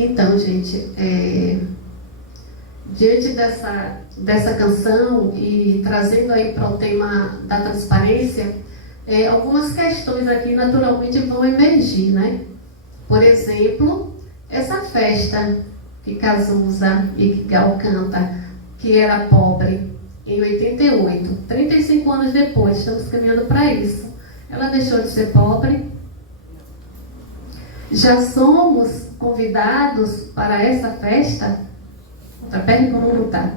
Então, gente, diante dessa canção e trazendo aí para o tema da transparência, algumas questões aqui naturalmente vão emergir, né? Por exemplo, essa festa que Cazuza e que Gal canta, que era pobre, em 88, 35 anos depois, estamos caminhando para isso. Ela deixou de ser pobre? Já somos convidados para essa festa? Outra pergunta.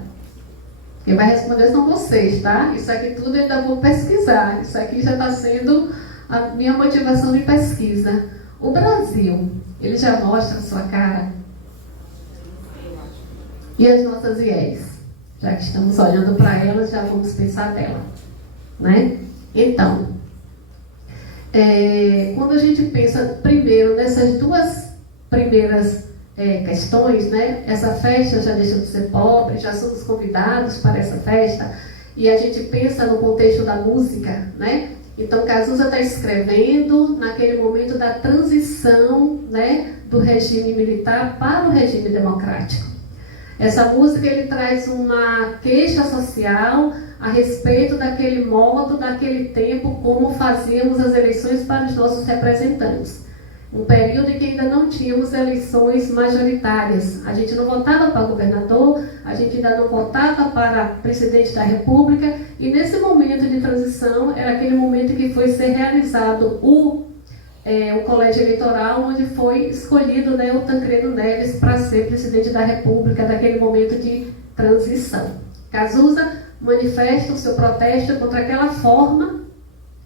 Quem vai responder são vocês, tá? Isso aqui tudo eu ainda vou pesquisar. Isso aqui já está sendo a minha motivação de pesquisa. O Brasil, ele já mostra a sua cara? E as nossas IES? Já que estamos olhando para elas, já vamos pensar nela, né? Então, quando a gente pensa primeiro nessas duas primeiras questões, né? Essa festa já deixou de ser pobre, já somos convidados para essa festa, e a gente pensa no contexto da música, né? Então, Cazuza está escrevendo naquele momento da transição, né, do regime militar para o regime democrático. Essa música ele traz uma queixa social a respeito daquele modo, daquele tempo, como fazíamos as eleições para os nossos representantes. Um período em que ainda não tínhamos eleições majoritárias. A gente não votava para governador, a gente ainda não votava para presidente da República, e nesse momento de transição era aquele momento que foi ser realizado o colégio eleitoral, onde foi escolhido, né, o Tancredo Neves para ser presidente da República, daquele momento de transição. Cazuza manifesta o seu protesto contra aquela forma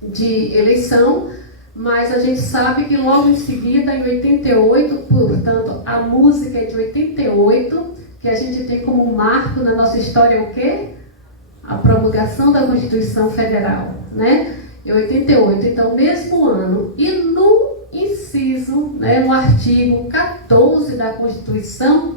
de eleição, mas a gente sabe que logo em seguida, em 88, portanto, a música é de 88, que a gente tem como marco na nossa história o quê? A promulgação da Constituição Federal, né? Em 88, então, mesmo ano. E no inciso, né, no artigo 14 da Constituição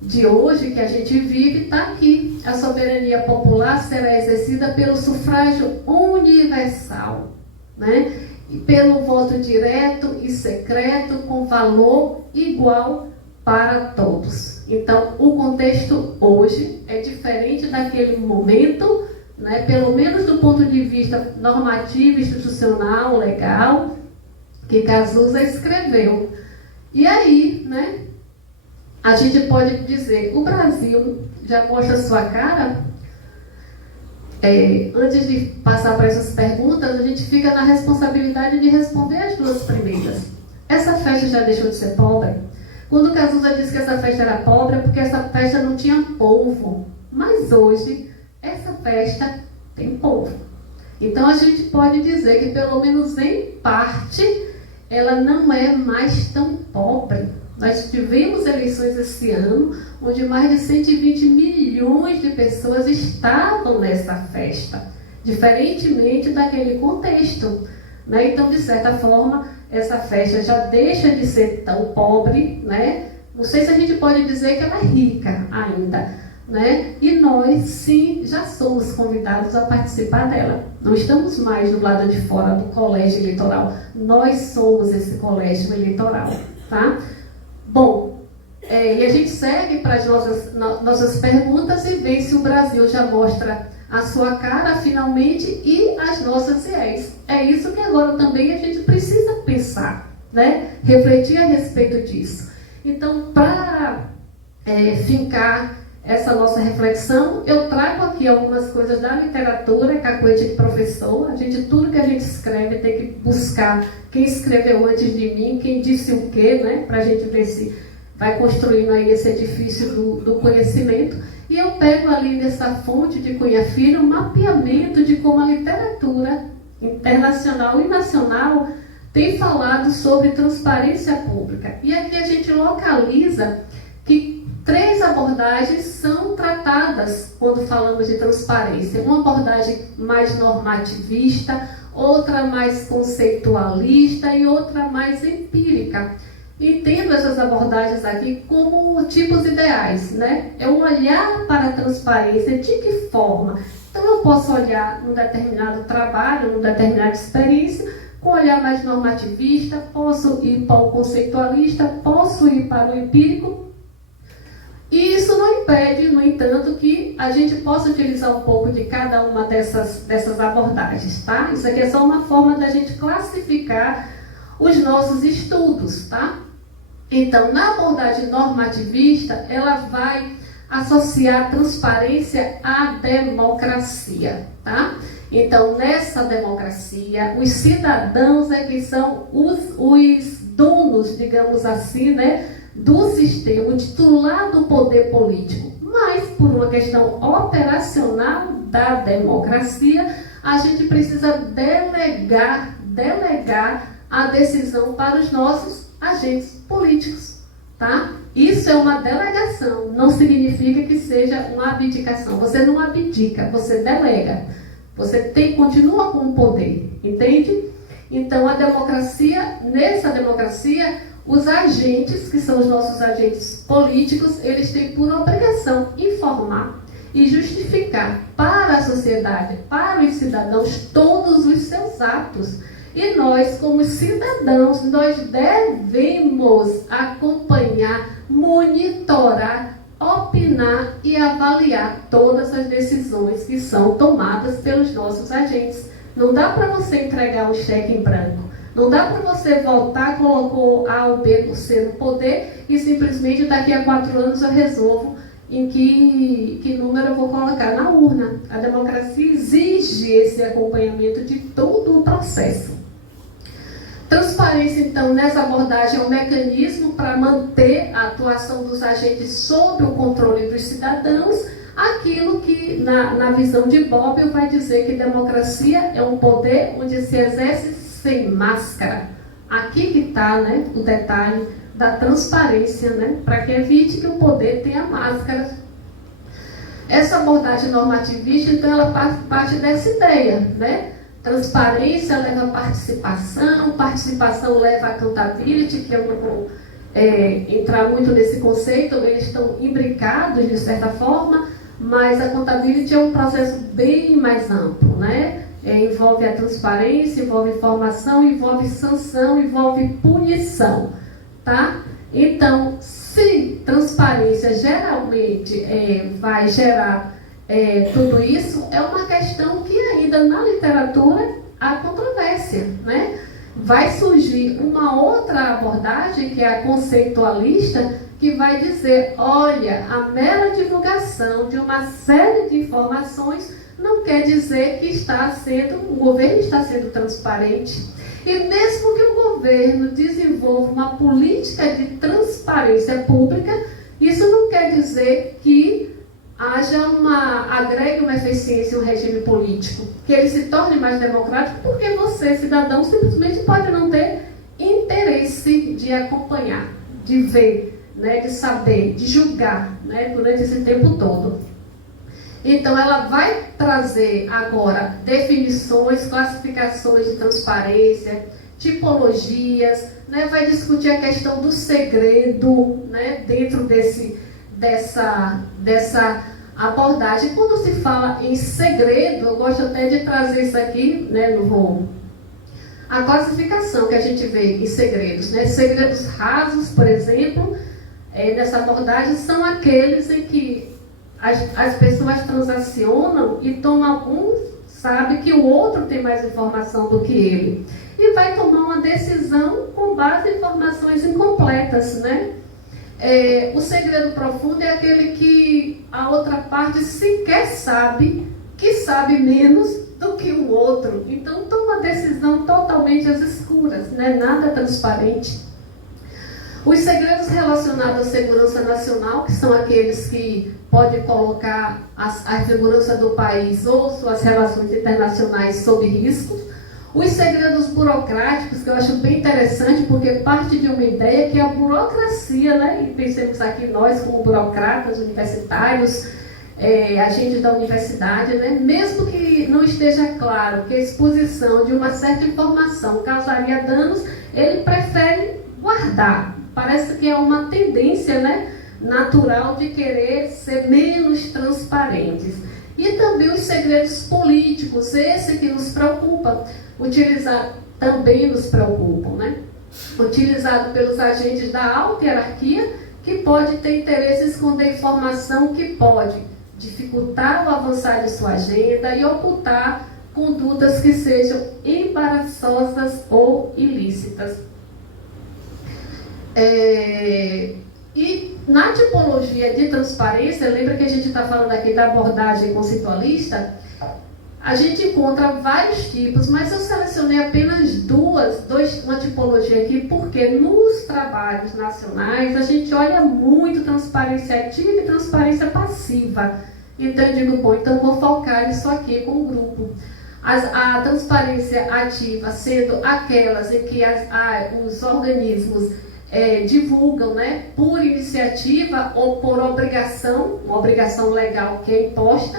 de hoje, que a gente vive, está aqui. A soberania popular será exercida pelo sufrágio universal, né? E pelo voto direto e secreto com valor igual para todos. Então, o contexto hoje é diferente daquele momento, né, pelo menos do ponto de vista normativo, institucional, legal, que Cazuza escreveu. E aí, né, a gente pode dizer, o Brasil já mostra sua cara? Antes de passar para essas perguntas, a gente fica na responsabilidade de responder as duas primeiras. Essa festa já deixou de ser pobre? Quando Cazuza disse que essa festa era pobre, é porque essa festa não tinha povo. Mas hoje, essa festa tem povo. Então a gente pode dizer que, pelo menos em parte, ela não é mais tão pobre. Nós tivemos eleições esse ano, onde mais de 120 milhões de pessoas estavam nessa festa, diferentemente daquele contexto, né? Então, de certa forma, essa festa já deixa de ser tão pobre, né? Não sei se a gente pode dizer que ela é rica ainda, né? E nós, sim, já somos convidados a participar dela. Não estamos mais do lado de fora do colégio eleitoral. Nós somos esse colégio eleitoral, tá? Bom, e a gente segue para as nossas perguntas e vê se o Brasil já mostra a sua cara, finalmente, e as nossas IES. É isso que agora também a gente precisa pensar, né? Refletir a respeito disso. Então, para fincar essa nossa reflexão, eu trago aqui algumas coisas da literatura, cacuete de professor. Tudo que a gente escreve tem que buscar quem escreveu antes de mim, quem disse o quê, né? Para a gente ver se vai construindo aí esse edifício do conhecimento. E eu pego ali nessa fonte de Cunha Filho um mapeamento de como a literatura internacional e nacional tem falado sobre transparência pública. E aqui a gente localiza que 3 abordagens são tratadas quando falamos de transparência. Uma abordagem mais normativista, outra mais conceitualista e outra mais empírica. Entendo essas abordagens aqui como tipos ideais, né? É um olhar para a transparência. De que forma? Então, eu posso olhar num determinado trabalho, numa determinada experiência, com olhar mais normativista, posso ir para o conceitualista, posso ir para o empírico. E isso não impede, no entanto, que a gente possa utilizar um pouco de cada uma dessas abordagens, tá? Isso aqui é só uma forma da gente classificar os nossos estudos, tá? Então, na abordagem normativista, ela vai associar transparência à democracia, tá? Então, nessa democracia, os cidadãos é que são os donos, digamos assim, né, do sistema, o titular do poder político. Mas, por uma questão operacional da democracia, a gente precisa delegar a decisão para os nossos agentes políticos, tá? Isso é uma delegação, não significa que seja uma abdicação. Você não abdica, você delega. Você continua com o poder, entende? Então, a democracia, nessa democracia, os agentes, que são os nossos agentes políticos, eles têm por obrigação informar e justificar para a sociedade, para os cidadãos, todos os seus atos. E nós, como cidadãos, nós devemos acompanhar, monitorar, opinar e avaliar todas as decisões que são tomadas pelos nossos agentes. Não dá para você entregar um cheque em branco. Não dá para você voltar, colocou A ou B ou C no poder e simplesmente daqui a 4 anos eu resolvo em que número eu vou colocar na urna. A democracia exige esse acompanhamento de todo o processo. Transparência, então, nessa abordagem é um mecanismo para manter a atuação dos agentes sob o controle dos cidadãos, aquilo que, na visão de Bobbio, vai dizer que democracia é um poder onde se exerce sem máscara. Aqui que está, né, o detalhe da transparência, né, para que evite que o poder tenha máscara. Essa abordagem normativista, então, ela parte dessa ideia, né? Transparência leva a participação, participação leva a accountability, que eu não vou entrar muito nesse conceito, eles estão imbricados de certa forma, mas a accountability é um processo bem mais amplo, né? Envolve a transparência, envolve informação, envolve sanção, envolve punição, tá? Então, se transparência geralmente vai gerar tudo isso, é uma questão que ainda na literatura há controvérsia, né? Vai surgir uma outra abordagem, que é a conceitualista, que vai dizer, olha, a mera divulgação de uma série de informações não quer dizer que o governo está sendo transparente. E mesmo que o governo desenvolva uma política de transparência pública, isso não quer dizer que agregue uma eficiência um regime político, que ele se torne mais democrático, porque você, cidadão, simplesmente pode não ter interesse de acompanhar, de ver, né, de saber, de julgar, né, durante esse tempo todo. Então, ela vai trazer agora definições, classificações de transparência, tipologias, né, vai discutir a questão do segredo, né, dentro dessa abordagem. Quando se fala em segredo, eu gosto até de trazer isso aqui, né, a classificação que a gente vê em segredos, né? Segredos rasos, por exemplo, nessa abordagem, são aqueles em que as pessoas transacionam e sabe que o outro tem mais informação do que ele, e vai tomar uma decisão com base em informações incompletas, né? O segredo profundo é aquele que a outra parte sequer sabe, que sabe menos do que o outro. Então, toma decisão totalmente às escuras, né? Nada transparente. Os segredos relacionados à segurança nacional, que são aqueles que podem colocar a segurança do país ou suas relações internacionais sob risco. Os segredos burocráticos, que eu acho bem interessante, porque parte de uma ideia que é a burocracia, né? E pensemos aqui nós como burocratas, universitários, agentes da universidade, né? Mesmo que não esteja claro que a exposição de uma certa informação causaria danos, ele prefere guardar. Parece que é uma tendência, né, natural de querer ser menos transparentes. E também os segredos políticos, esse que nos preocupa, utilizar também nos preocupam, né? Utilizado pelos agentes da alta hierarquia, que pode ter interesse em esconder informação que pode dificultar o avançar de sua agenda e ocultar condutas que sejam embaraçosas ou ilícitas. E na tipologia de transparência, lembra que a gente está falando aqui da abordagem conceitualista? A gente encontra vários tipos, mas eu selecionei apenas uma tipologia aqui, porque nos trabalhos nacionais a gente olha muito transparência ativa e transparência passiva. Então eu digo, bom, então vou focar isso aqui com o grupo. A transparência ativa sendo aquelas em que os organismos divulgam, né, por iniciativa ou por obrigação, uma obrigação legal que é imposta.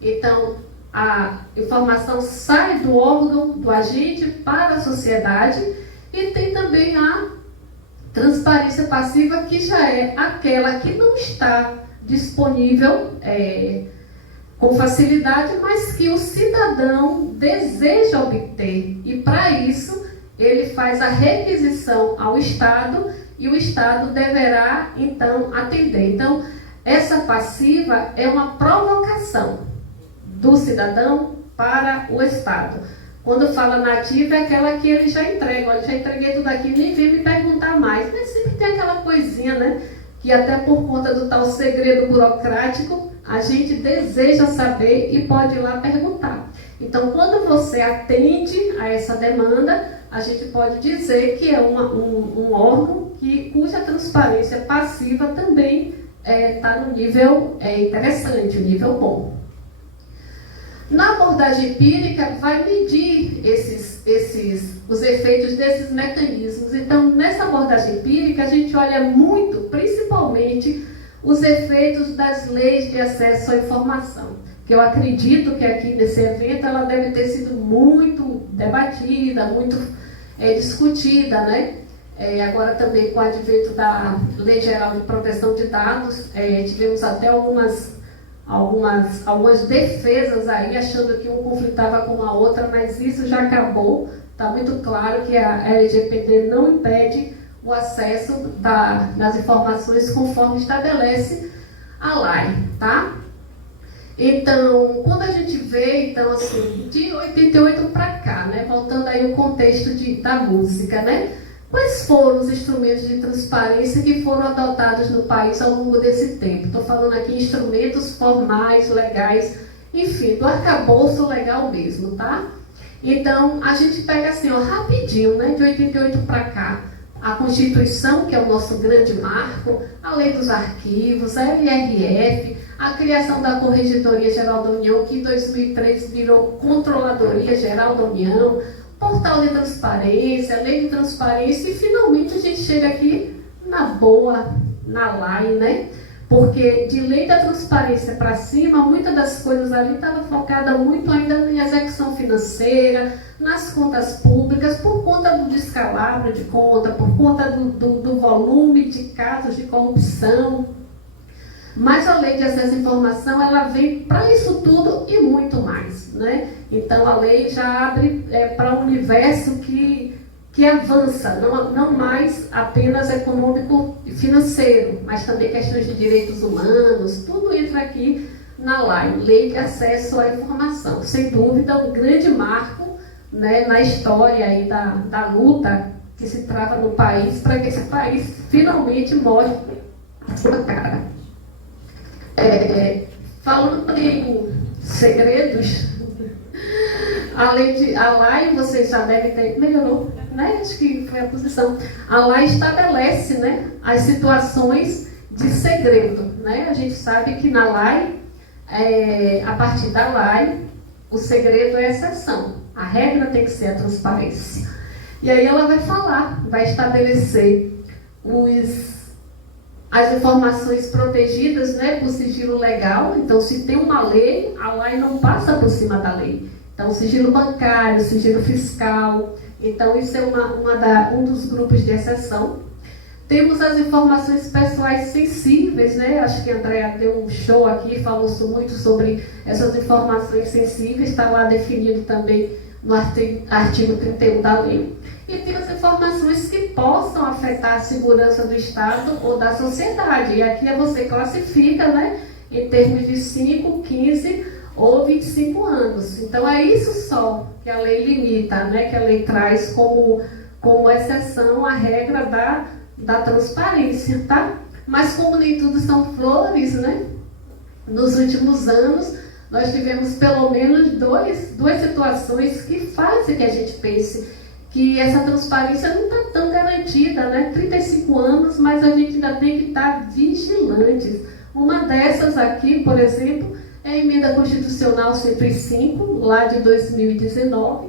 Então, a informação sai do órgão, do agente para a sociedade. E tem também a transparência passiva, que já é aquela que não está disponível com facilidade, mas que o cidadão deseja obter. E para isso, ele faz a requisição ao Estado e o Estado deverá, então, atender. Então, essa passiva é uma provocação do cidadão para o Estado. Quando fala nativa, é aquela que ele já entrega. Olha, já entreguei tudo aqui, nem vem me perguntar mais. Mas sempre tem aquela coisinha, né? Que até por conta do tal segredo burocrático, a gente deseja saber e pode ir lá perguntar. Então, quando você atende a essa demanda, a gente pode dizer que é um órgão cuja transparência passiva também está no nível interessante, um nível bom. Na abordagem empírica, vai medir os efeitos desses mecanismos. Então, nessa abordagem empírica, a gente olha muito, principalmente, os efeitos das leis de acesso à informação, que eu acredito que aqui nesse evento ela deve ter sido muito debatida, muito discutida, né? Agora também com o advento da Lei Geral de Proteção de Dados, tivemos até algumas defesas aí, achando que um conflitava com a outra, mas isso já acabou. Está muito claro que a LGPD não impede o acesso das informações conforme estabelece a lei, tá? Então, quando a gente vê, então, assim, de 88 para cá, né, voltando aí o contexto da música, né, quais foram os instrumentos de transparência que foram adotados no país ao longo desse tempo? Estou falando aqui instrumentos formais, legais, enfim, do arcabouço legal mesmo, tá? Então, a gente pega assim, ó, rapidinho, né, de 88 para cá, a Constituição, que é o nosso grande marco, a Lei dos Arquivos, a LRF, a criação da Corregedoria Geral da União, que em 2003 virou Controladoria Geral da União, Portal de Transparência, Lei de Transparência, e finalmente a gente chega aqui na boa, na lei, né? Porque de Lei da Transparência para cima, muitas das coisas ali estavam focadas muito ainda em execução financeira, nas contas públicas, por conta do descalabro de conta, por conta do volume de casos de corrupção. Mas a Lei de Acesso à Informação, ela vem para isso tudo e muito mais, né? Então a lei já abre para um universo que avança, não mais apenas econômico e financeiro, mas também questões de direitos humanos, tudo entra aqui na Lei de Acesso à Informação. Sem dúvida, um grande marco, né, na história aí da luta que se trava no país, para que esse país finalmente mostre a sua cara. Falando em segredos, a lei, vocês já devem ter, melhorou, né? Acho que foi a posição. A lei estabelece, né, as situações de segredo, né? A gente sabe que na lei, a partir da lei, o segredo é a exceção. A regra tem que ser a transparência. E aí ela vai estabelecer as informações protegidas, né, por sigilo legal. Então, se tem uma lei, a lei não passa por cima da lei. Então, sigilo bancário, sigilo fiscal. Então, isso é um dos grupos de exceção. Temos as informações pessoais sensíveis, né? Acho que a Andrea deu um show aqui, falou muito sobre essas informações sensíveis. Está lá definido também no artigo 31 da lei. E tem as informações que possam afetar a segurança do Estado ou da sociedade. E aqui você classifica, né, em termos de 5, 15 ou 25 anos. Então é isso só que a lei limita, né, que a lei traz como exceção à regra da transparência, tá? Mas como nem tudo são flores, né, nos últimos anos nós tivemos pelo menos duas situações que fazem que a gente pense que essa transparência não está tão garantida, né? 35 anos, mas a gente ainda tem que estar vigilantes. Uma dessas aqui, por exemplo, é a Emenda Constitucional 105, lá de 2019,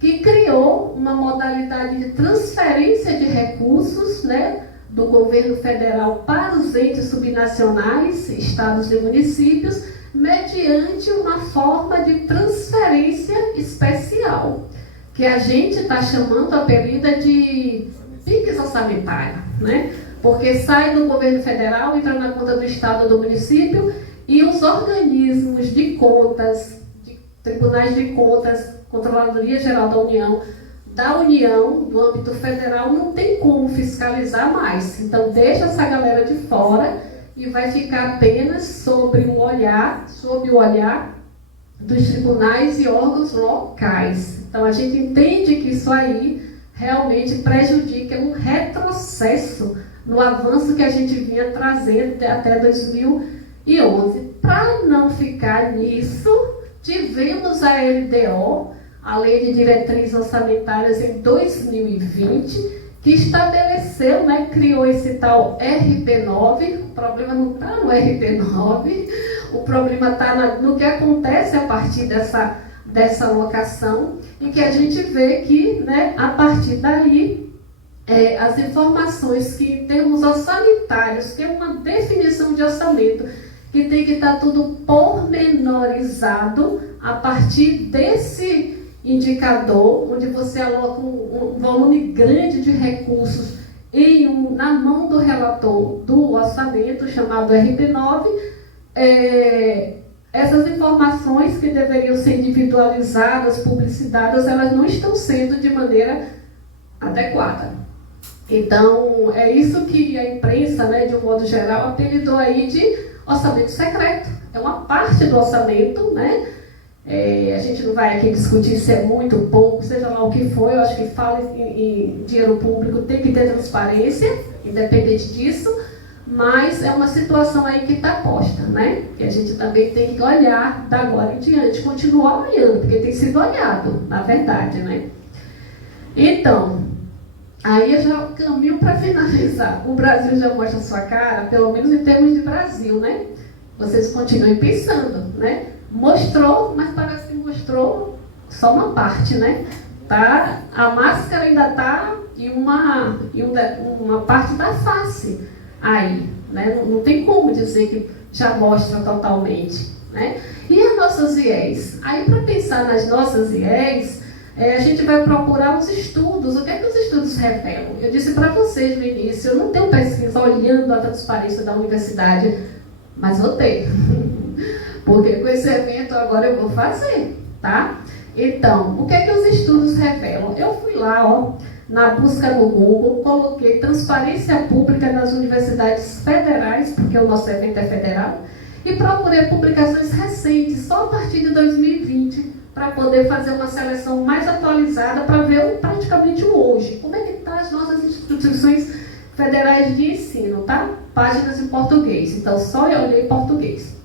que criou uma modalidade de transferência de recursos, né, do governo federal para os entes subnacionais, estados e municípios, mediante uma forma de transferência especial, que a gente está chamando a apelida de PIX orçamentária, né? Porque sai do governo federal, entra na conta do estado ou do município, e os organismos de contas, de tribunais de contas, Controladoria Geral da União, do âmbito federal, não tem como fiscalizar mais. Então deixa essa galera de fora e vai ficar apenas sob o olhar dos tribunais e órgãos locais. Então a gente entende que isso aí realmente prejudica um retrocesso no avanço que a gente vinha trazendo até 2011. Para não ficar nisso, tivemos a LDO, a Lei de Diretrizes Orçamentárias, em 2020, que estabeleceu, né, criou esse tal RP9. O problema não está no RP9, o problema está no que acontece a partir dessa alocação, e que a gente vê que, né, a partir daí, as informações que em termos orçamentários, que é uma definição de orçamento, que tem que estar tudo pormenorizado a partir desse indicador, onde você aloca um volume grande de recursos na mão do relator do orçamento, chamado RP9, essas informações que deveriam ser individualizadas, publicitadas, elas não estão sendo de maneira adequada. Então, é isso que a imprensa, né, de um modo geral, apelidou aí de orçamento secreto. É uma parte do orçamento, né? A gente não vai aqui discutir se é muito ou pouco, seja lá o que for. Eu acho que fala em dinheiro público, tem que ter transparência, independente disso, mas é uma situação aí que está posta, né? Que a gente também tem que olhar da agora em diante, continuar olhando, porque tem sido olhado, na verdade, né? Então, aí eu já caminho para finalizar. O Brasil já mostra a sua cara, pelo menos em termos de Brasil, né? Vocês continuem pensando, né? Mostrou, mas parece que mostrou só uma parte, né? Tá, a máscara ainda está em uma parte da face aí, né? Não tem como dizer que já mostra totalmente, né? E as nossas IEs? Aí, para pensar nas nossas IEs, a gente vai procurar os estudos. O que é que os estudos revelam? Eu disse para vocês no início, eu não tenho pesquisa olhando a transparência da universidade, mas vou ter. Porque com esse evento agora eu vou fazer, tá? Então, o que é que os estudos revelam? Eu fui lá, na busca no Google, coloquei transparência pública nas universidades federais, porque o nosso evento é federal, e procurei publicações recentes, só a partir de 2020, para poder fazer uma seleção mais atualizada, para ver praticamente o hoje. Como é que estão as nossas instituições federais de ensino, tá? Páginas em português. Então, só eu olhei em português.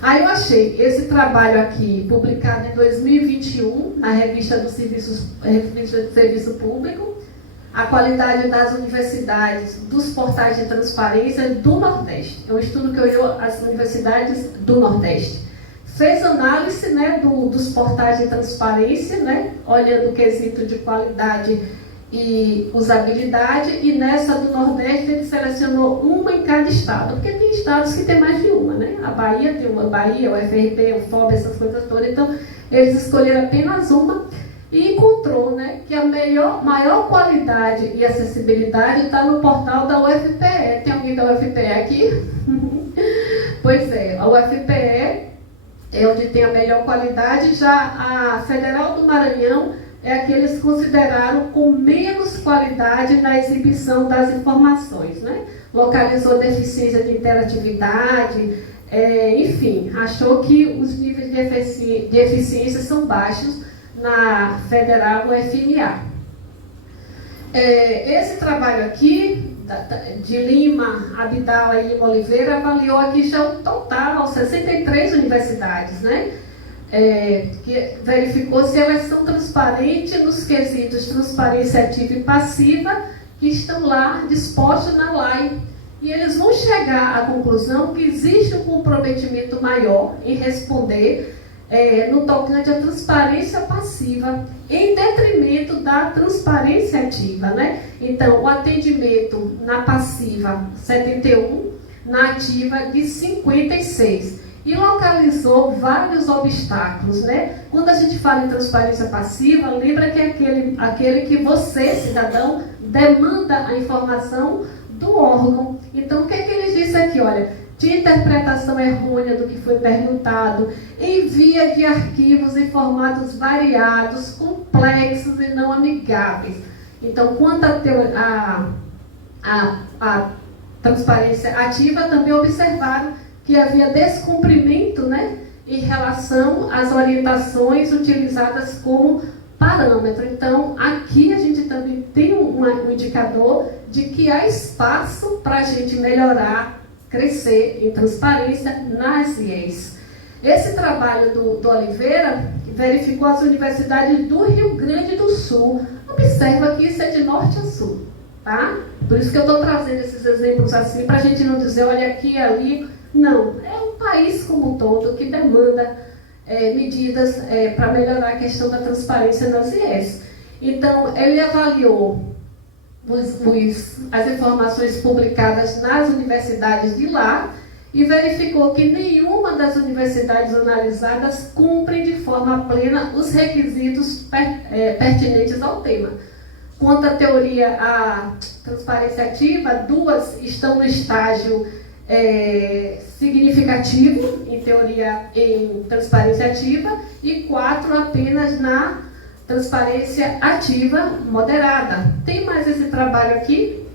Aí eu achei esse trabalho aqui, publicado em 2021, na revista do Serviço Público, a qualidade das universidades, dos portais de transparência do Nordeste. É um estudo que olhou as universidades do Nordeste. Fez análise, né, dos portais de transparência, né, olhando o quesito de qualidade e usabilidade, e nessa do Nordeste ele selecionou uma em cada estado, porque tem estados que tem mais de uma, né? A Bahia tem uma, o FRP, o FOB, essas coisas todas, então eles escolheram apenas uma e encontrou, né, que a maior qualidade e acessibilidade está no portal da UFPE. Tem alguém da UFPE aqui? Pois é, a UFPE é onde tem a melhor qualidade. Já a Federal do Maranhão é a que eles consideraram com menos qualidade na exibição das informações, né? Localizou deficiência de interatividade, enfim, achou que os níveis de eficiência são baixos na Federal UFMA. Esse trabalho aqui, de Lima, Abdala e Lima Oliveira, avaliou aqui já um total, 63 universidades, né? Que verificou se elas são transparentes nos quesitos transparência ativa e passiva que estão lá dispostos na lei. E eles vão chegar à conclusão que existe um comprometimento maior em responder no tocante à transparência passiva, em detrimento da transparência ativa, né? Então, o atendimento na passiva, 71, na ativa, de 56. E localizou vários obstáculos, né? Quando a gente fala em transparência passiva, lembra que é aquele que você, cidadão, demanda a informação do órgão. Então, o que é que ele disse aqui? Olha, de interpretação errônea do que foi perguntado, envia de arquivos em formatos variados, complexos e não amigáveis. Então, quanto à transparência ativa, também observaram que havia descumprimento, né, em relação às orientações utilizadas como parâmetro. Então, aqui a gente também tem um indicador de que há espaço para a gente melhorar, crescer em transparência nas IES. Esse trabalho do Oliveira verificou as universidades do Rio Grande do Sul. Observa que isso é de norte a sul, tá? Por isso que eu estou trazendo esses exemplos assim, para a gente não dizer, olha, aqui e ali. Não, é um país como um todo que demanda medidas para melhorar a questão da transparência nas IES. Então, ele avaliou as informações publicadas nas universidades de lá e verificou que nenhuma das universidades analisadas cumpre de forma plena os requisitos pertinentes ao tema. Quanto à teoria, a transparência ativa, 2 estão no estágio significativo, em teoria, em transparência ativa, e 4 apenas na transparência ativa moderada. Tem mais esse trabalho aqui,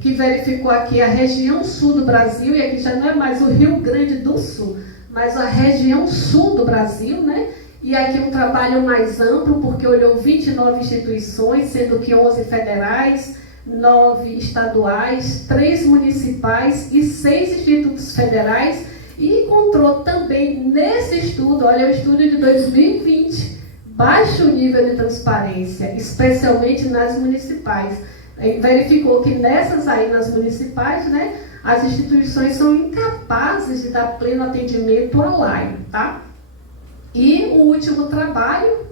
que verificou aqui a região sul do Brasil, e aqui já não é mais o Rio Grande do Sul, mas a região sul do Brasil, né? E aqui um trabalho mais amplo, porque olhou 29 instituições, sendo que 11 federais, 9 estaduais, 3 municipais e 6 institutos federais, e encontrou também nesse estudo, olha, o estudo de 2020, baixo nível de transparência, especialmente nas municipais. Verificou que nessas aí, nas municipais, né, as instituições são incapazes de dar pleno atendimento online, tá? E o último trabalho,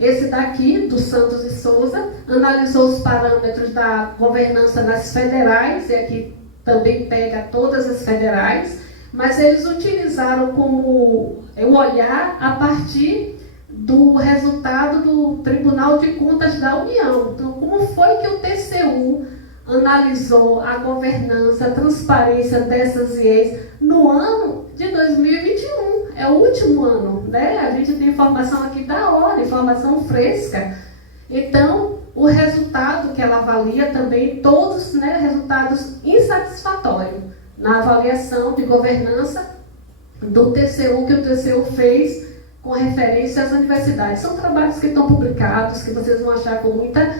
esse daqui, do Santos e Souza, analisou os parâmetros da governança nas federais, e aqui também pega todas as federais, mas eles utilizaram como um olhar a partir do resultado do Tribunal de Contas da União. Então, como foi que o TCU analisou a governança, a transparência dessas IEs no ano de 2021? É o último ano, né? A gente tem informação aqui da hora, informação fresca. Então, o resultado que ela avalia também, todos, né, resultados insatisfatórios na avaliação de governança do TCU, que o TCU fez com referência às universidades. São trabalhos que estão publicados, que vocês vão achar com muita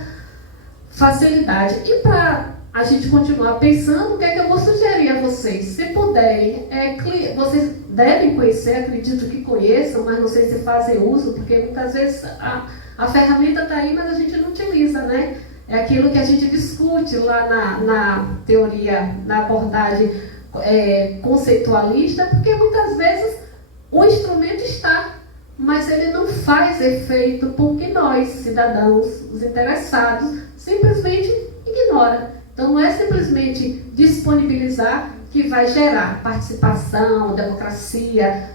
facilidade. E para a gente continuar pensando, o que é que eu vou sugerir a vocês? Se puderem, vocês devem conhecer, acredito que conheçam, mas não sei se fazem uso, porque muitas vezes a ferramenta está aí, mas a gente não utiliza, né? É aquilo que a gente discute lá na teoria, na abordagem conceitualista, porque muitas vezes o instrumento está, mas ele não faz efeito porque nós, cidadãos, os interessados, simplesmente ignora. Então, não é simplesmente disponibilizar que vai gerar participação, democracia,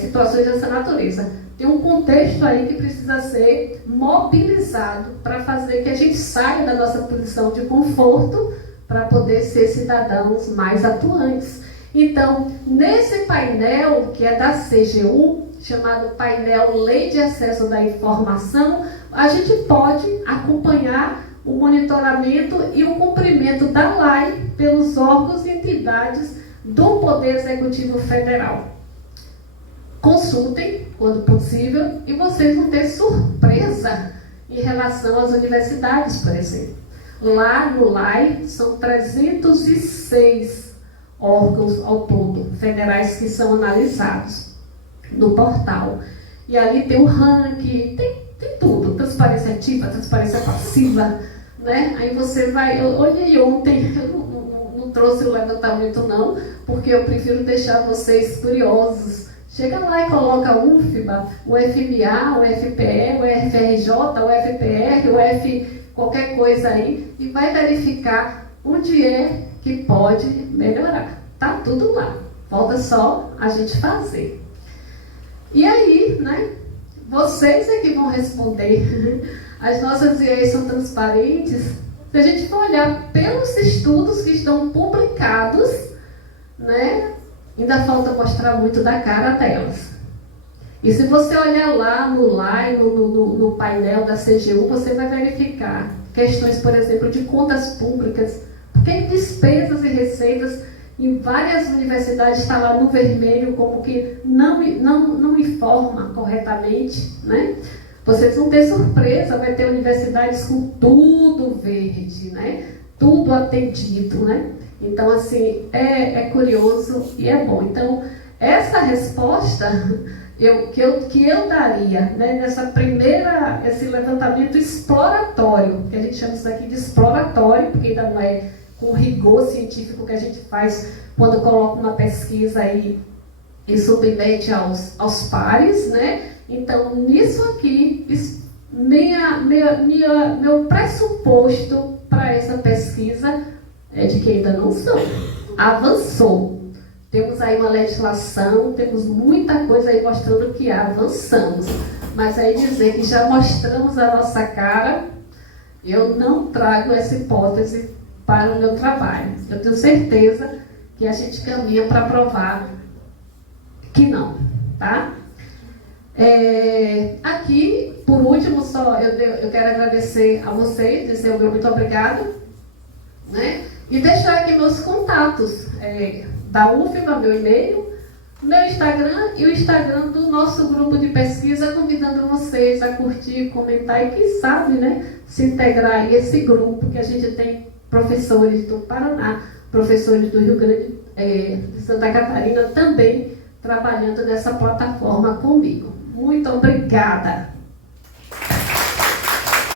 situações dessa natureza. Tem um contexto aí que precisa ser mobilizado para fazer que a gente saia da nossa posição de conforto para poder ser cidadãos mais atuantes. Então, nesse painel, que é da CGU, chamado Painel Lei de Acesso da Informação, a gente pode acompanhar o monitoramento e o cumprimento da lei pelos órgãos e entidades do Poder Executivo Federal. Consultem, quando possível, e vocês vão ter surpresa em relação às universidades, por exemplo. Lá no LAI são 306 órgãos ao todo, federais, que são analisados no portal. E ali tem o ranking, tem tudo, transparência ativa, transparência passiva, né? Aí você vai, eu olhei ontem, eu não trouxe o levantamento não, porque eu prefiro deixar vocês curiosos. Chega lá e coloca o UFBA, o FMA, o FPE, o FRJ, o FPR, o F qualquer coisa aí, e vai verificar onde é que pode melhorar. Tá tudo lá. Falta só a gente fazer. E aí, né? Vocês é que vão responder. As nossas IEs são transparentes. Se a gente for olhar pelos estudos que estão publicados, né? Ainda falta mostrar muito da cara delas. E se você olhar lá no LAI, no painel da CGU, você vai verificar questões, por exemplo, de contas públicas, porque despesas e receitas em várias universidades está lá no vermelho, como que não informa corretamente, né? Vocês vão ter surpresa, vai ter universidades com tudo verde, né? Tudo atendido, né? Então, assim, é curioso e é bom. Então, essa resposta que eu daria, né, esse levantamento exploratório, que a gente chama isso aqui de exploratório, porque ainda não é com rigor científico que a gente faz quando coloca uma pesquisa aí e submete aos pares, né? Então, nisso aqui, meu pressuposto para essa pesquisa é de que ainda não avançou. Temos aí uma legislação, temos muita coisa aí mostrando que avançamos. Mas aí dizer que já mostramos a nossa cara, eu não trago essa hipótese para o meu trabalho. Eu tenho certeza que a gente caminha para provar que não, tá? Aqui, por último, só eu quero agradecer a vocês, dizer o meu muito obrigado, né? E deixar aqui meus contatos da UFBA, meu e-mail, meu Instagram e o Instagram do nosso grupo de pesquisa, convidando vocês a curtir, comentar e, quem sabe, né, se integrar a esse grupo, que a gente tem professores do Paraná, professores do Rio Grande, de Santa Catarina, também trabalhando nessa plataforma comigo. Muito obrigada!